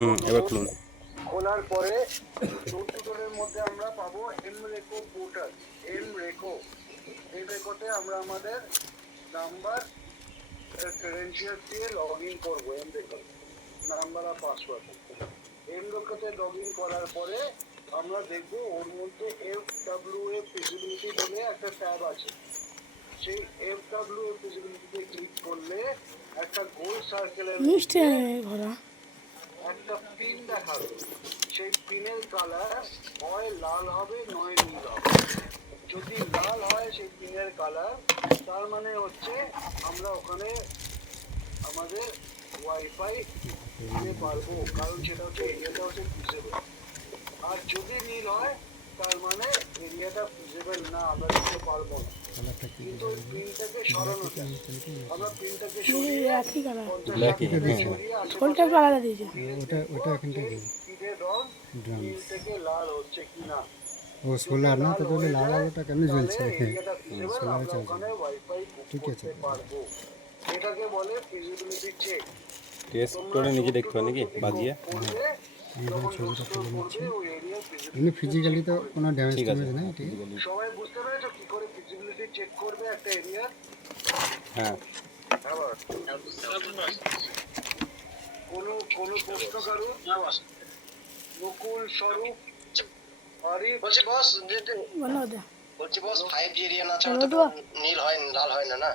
এবার খুলুন। খোলার পরে চতুর্থের মধ্যে আমরা পাবো এমরেকো পোর্টাল। এমরেকো রেকোতে আমরা আমাদের নাম্বার ক্রেডেনশিয়াল দিয়ে লগ ইন করবো। এমরেকো নাম্বার আর পাসওয়ার্ড। এমরেকোতে লগ ইন করার পরে আমরা দেখবো ওর মধ্যে FWA ফিজিবিলিটি বলে একটা ট্যাব আছে। সেই FWA ফিজিবিলিটিতে ক্লিক করলে একটা গোল সার্কেলের মধ্যে একটা পিন দেখাবে। সেই পিনের কালার হয় লাল হবে নয় নীল হবে। যদি লাল হয় সেই পিনের কালার, তার মানে হচ্ছে আমরা ওখানে আমাদের ওয়াইফাই দিতে পারবো, কারণ সেটা হচ্ছে এরিয়াটা হচ্ছে ফিজেবল। আর যদি নীল হয় তার মানে এরিয়াটা ফিজেবল না, আমরা দিতে পারবো না। কিন্তু ওই পিনটাকে সরানো যায়। আমরা পিনটাকে সরিয়ে থেকে লাল হচ্ছে কিনা। ও সোলার না, তো বলে লাল আলোটা কেন জ্বলছে? Solar charge. ঠিক আছে, এটাকে বলে ফিজিবিলিটি চেক। টেস্ট করে নিজে দেখতে হয় নাকি বাজিয়ে? ছবিটা তুলে নিচ্ছি। এমনি ফিজিক্যালি তো কোনো ড্যামেজ ঠিক আছে, ট্যামেজ নেই, ঠিক আছে। সবাই বুঝতে পেরেছো কি করে ফিজিবিলিটি চেক করবে একটা এরিয়া? হ্যাঁ। কোনো প্রশ্ন কারো? নকুল, স্বরূপ, আরিফ। বলছি বস 5G এরিয়া না ছাড়া তো নীল হয় লাল হয় না না।